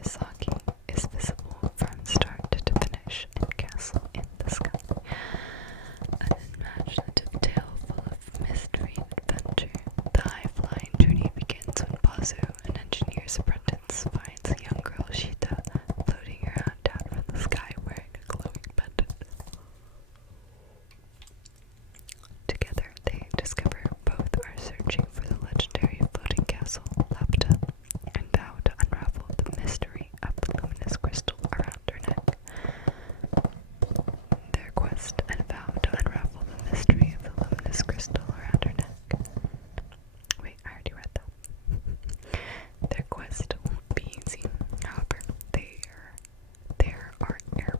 Miyazaki is visible from start to finish in Castle in the Sky, an imaginative tale full of mystery and adventure. The high-flying journey begins when Pazu, an engineer's apprentice, finds a young girl Shita floating around down from the sky wearing a glowing pendant. Together, they discover both are searching for the legendary floating castle, Lapta, and vow to unravel the mystery of the luminous crystal around her neck. Their quest and vow to unravel the mystery of the luminous crystal around her neck. Wait, I already read that. Their quest won't be easy. However, there are air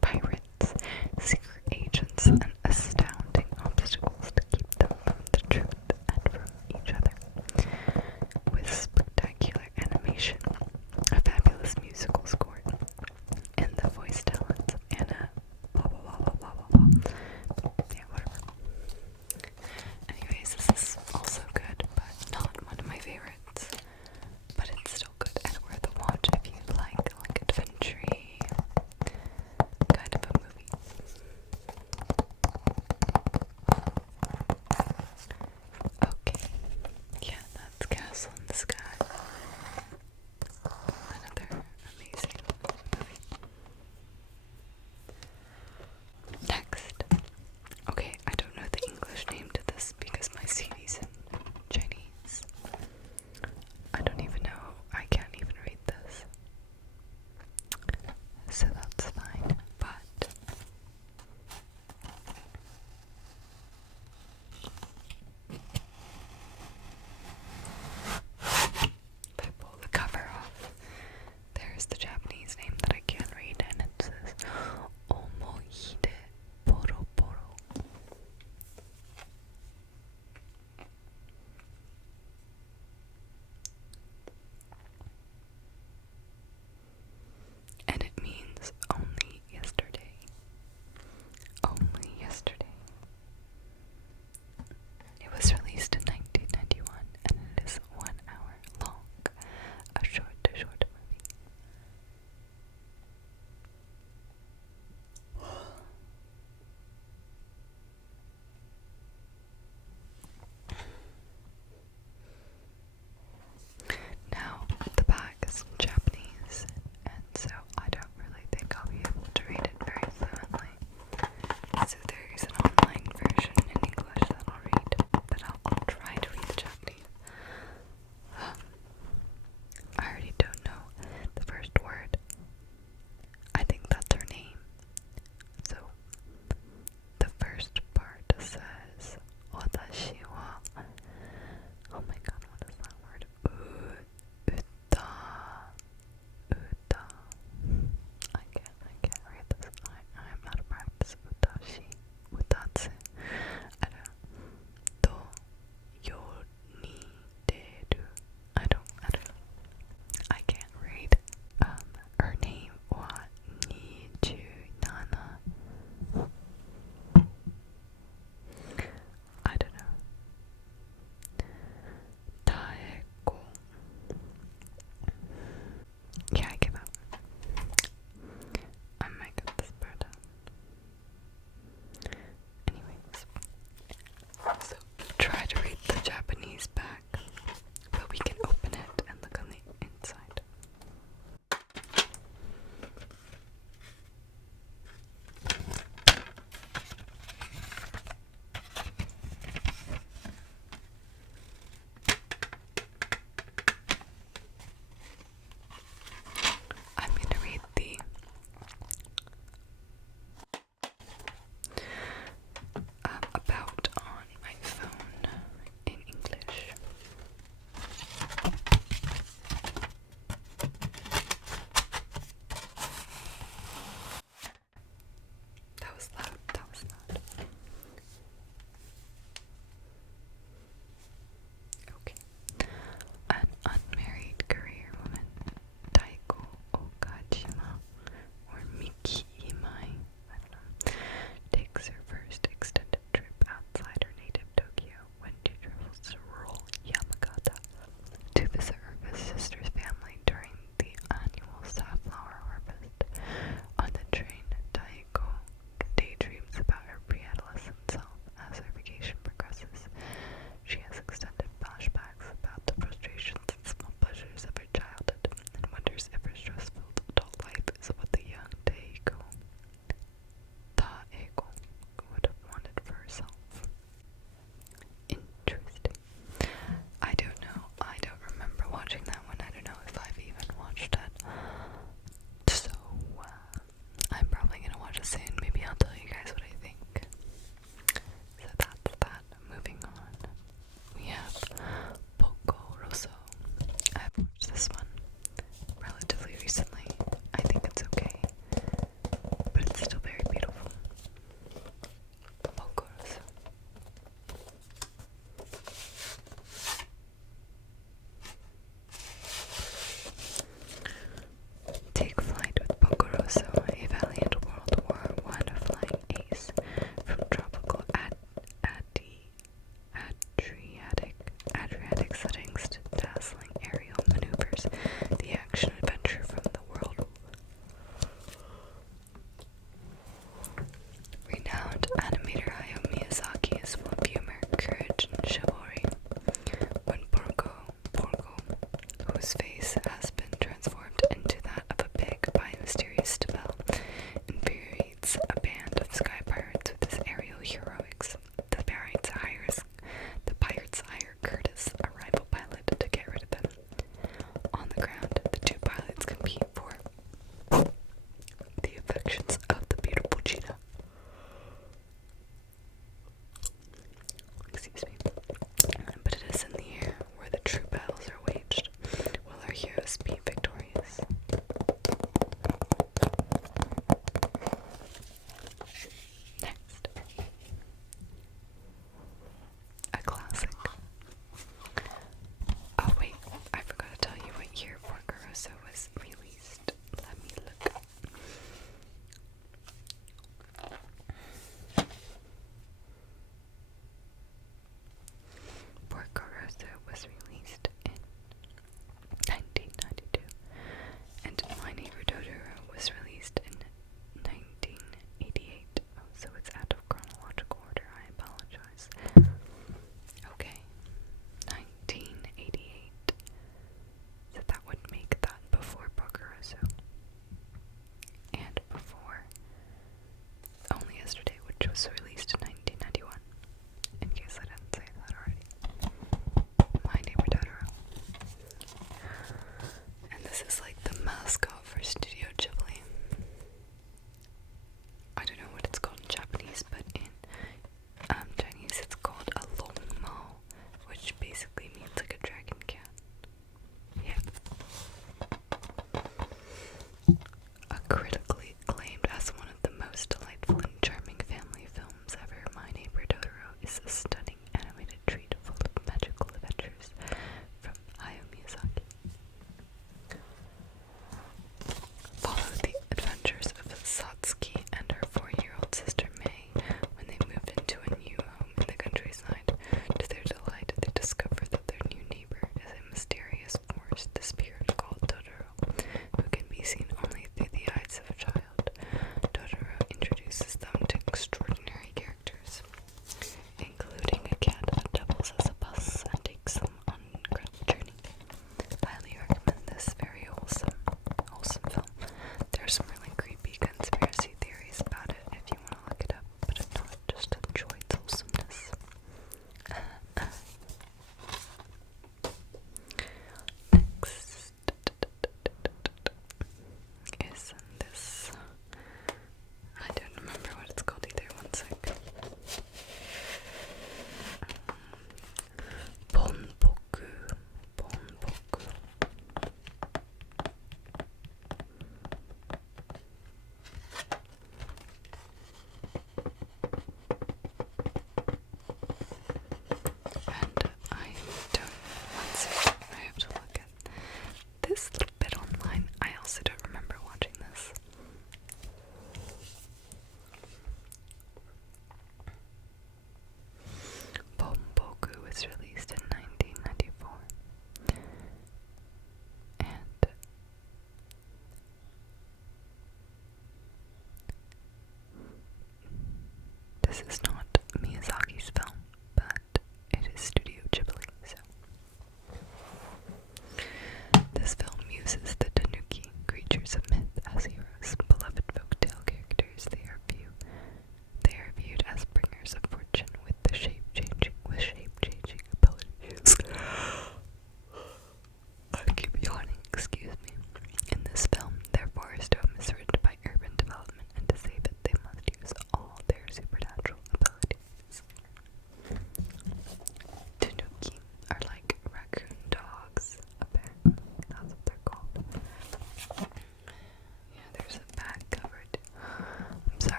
pirates, secret agents, and astounding obstacles to keep them from the truth and from each other. With spectacular animation, a fabulous musical score, and the voice talents of Anna blah blah blah blah blah blah blah. Yeah, whatever. Anyways, this is also good, but not one of my favorites. But it's still good and worth a watch if you like adventure-y kind of a movie. Okay, yeah, that's Castle in the Sky. Another amazing movie. Next. Okay, I don't know the English name to this because my CD's in Chinese. I don't even know, I can't even read this. So that's fine, but if I pull the cover off, there's the Japanese name that I can't read, and it says Omohide Poro Poro. And it means only yesterday. Only yesterday. It was released in 1991 and it is 1 hour long. A short movie. Now, the back is in Japanese, and so I don't really think I'll be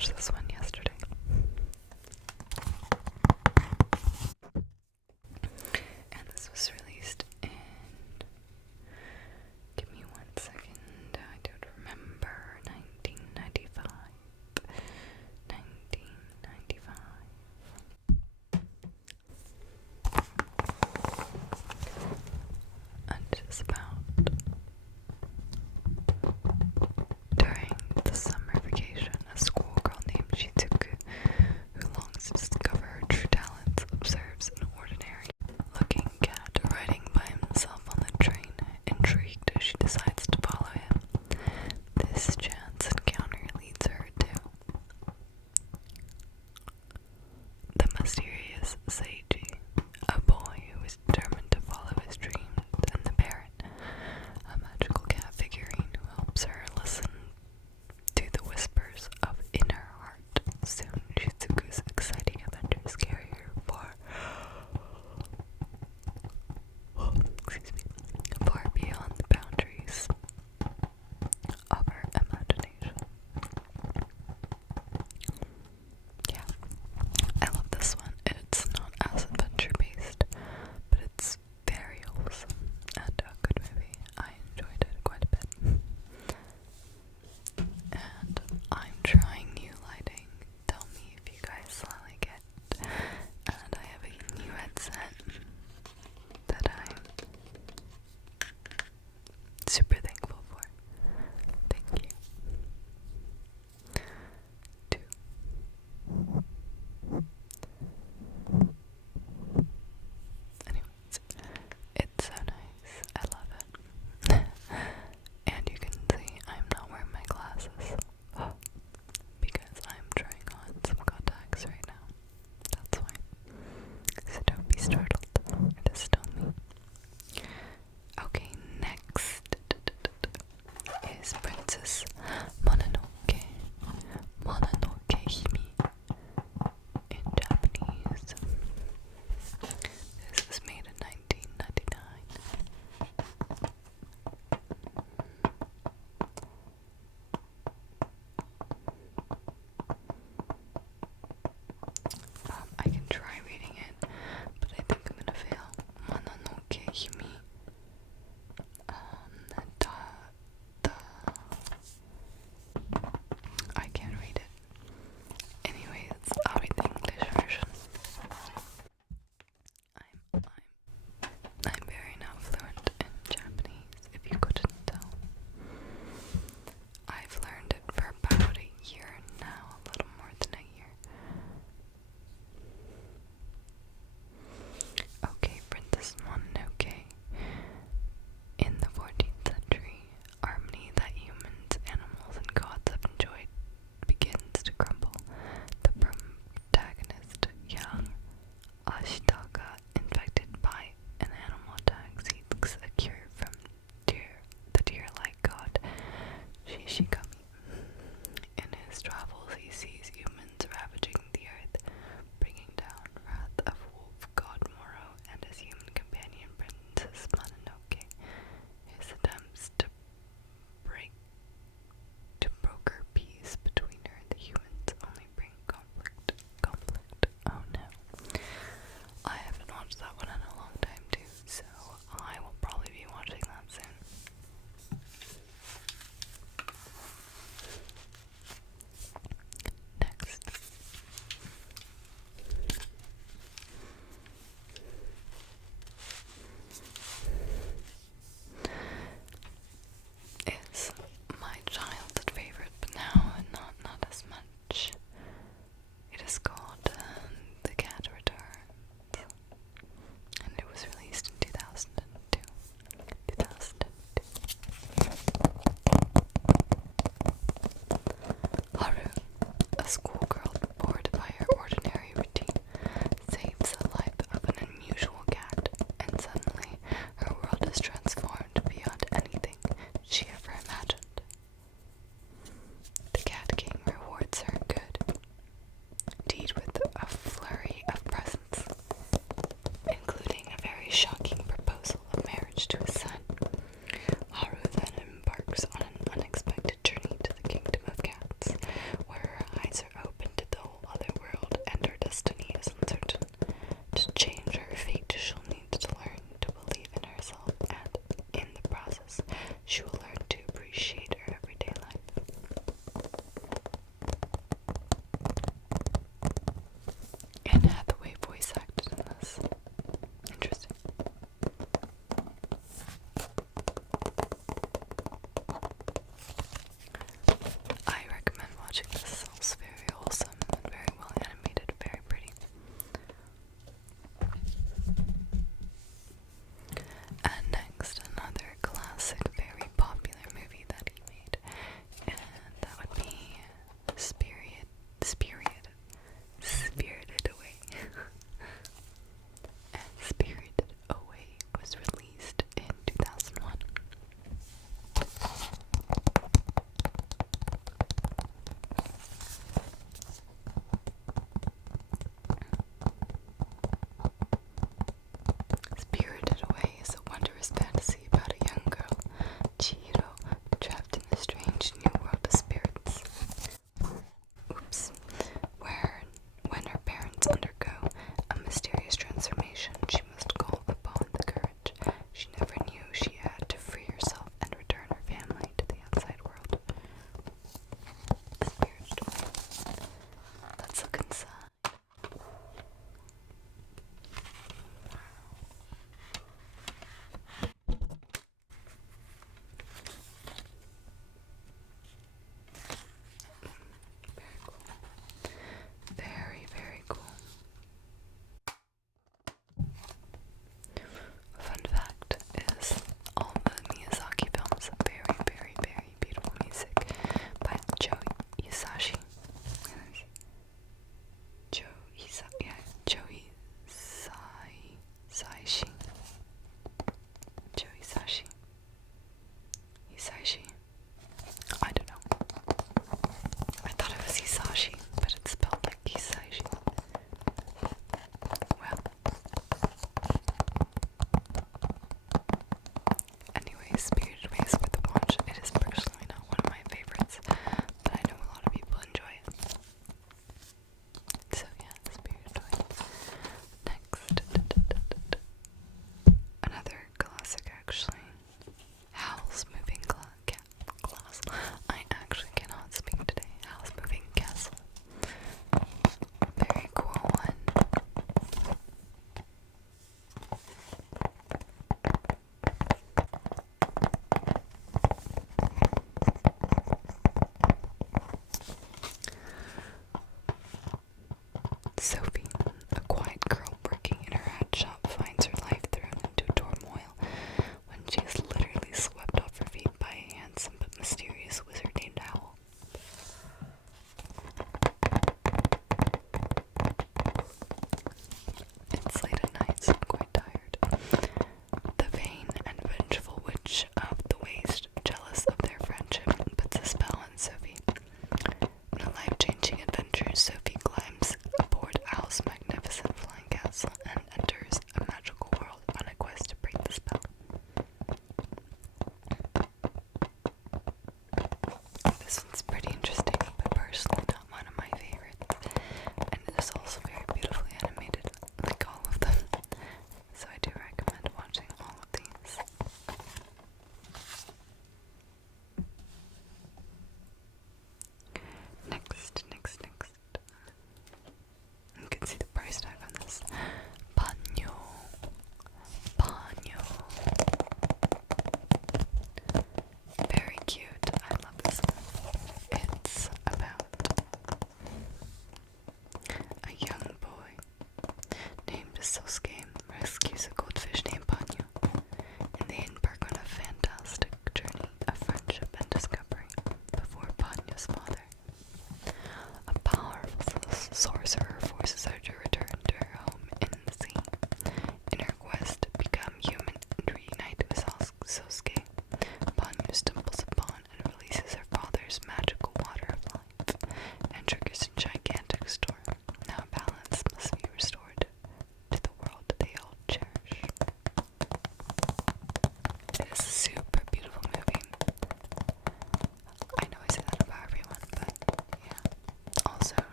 watched this one yesterday. And this was released in, give me 1 second, I don't remember, 1995. 1995. And it's about during the summer vacation, a schoolgirl named Shizuku, who longs to discover her true talents, observes an ordinary looking cat riding by himself on the train. Intrigued, she decides to follow him. This chance encounter leads her to the mysterious Seiji, a boy who is determined to follow his dreams, and the parrot, a magical cat figurine who helps her listen to the whispers of inner heart. Soon, Shizuku's exciting adventures carry her far beyond the boundaries of her imagination. Yeah, I love this one. It's not as adventure based, but it's very wholesome and a good movie. I enjoyed it quite a bit. And I'm trying new lighting. Tell me if you guys like it. And I have a new headset that I'm super thankful for. Thank you. 2. Anyways, it's so nice. I love it. And you can see I'm not wearing my glasses because I'm trying on some contacts right now. That's why. So don't be startled. It is still me. Okay, next is Princess Mononoke. Mononoke Hime in Japanese. This was made in 1999. I can try reading it, but I think I'm gonna fail. Mononoke Hime. I can't read it. Anyways, I'll read the English version. I'm very now fluent in Japanese, if you couldn't tell. I've learned it for about a year now, a little more than a year. Okay, Princess Mononoke. In the 14th century, harmony that humans, animals, and gods have enjoyed begins to crumble. The protagonist, young Ashitaka, infected by an animal attack, seeks a cure from the deer-like god Shishikami. In his travels, he sees humans ravaging the earth, bringing down wrath of wolf god Moro and his human companion Princess Mononoke. His attempts to broker peace between her and the humans only bring conflict. Oh no. I haven't watched that one in a long time too, so I will probably be watching that soon. she will learn to appreciate her everyday life. Anne Hathaway voice acted in this. Interesting. I recommend watching this. It's very wholesome and very well animated, very pretty. And next, another classic, very popular movie that he made, and that would be Spirited Away. And Spirited Away was released in 2001. Spirited Away is a wondrous fantasy about a young girl, Chihiro, trapped in a strange new world of spirits. Oops. When her parents undergo a mysterious transformation, she must call upon the courage she never knew she had to free herself and return her family to the outside world. Spirited Away. Let's look inside. Very cool. Very, very cool. Fun fact is, all the Miyazaki films have very, very, very beautiful music by Joe Hisaishi. Hisaishi.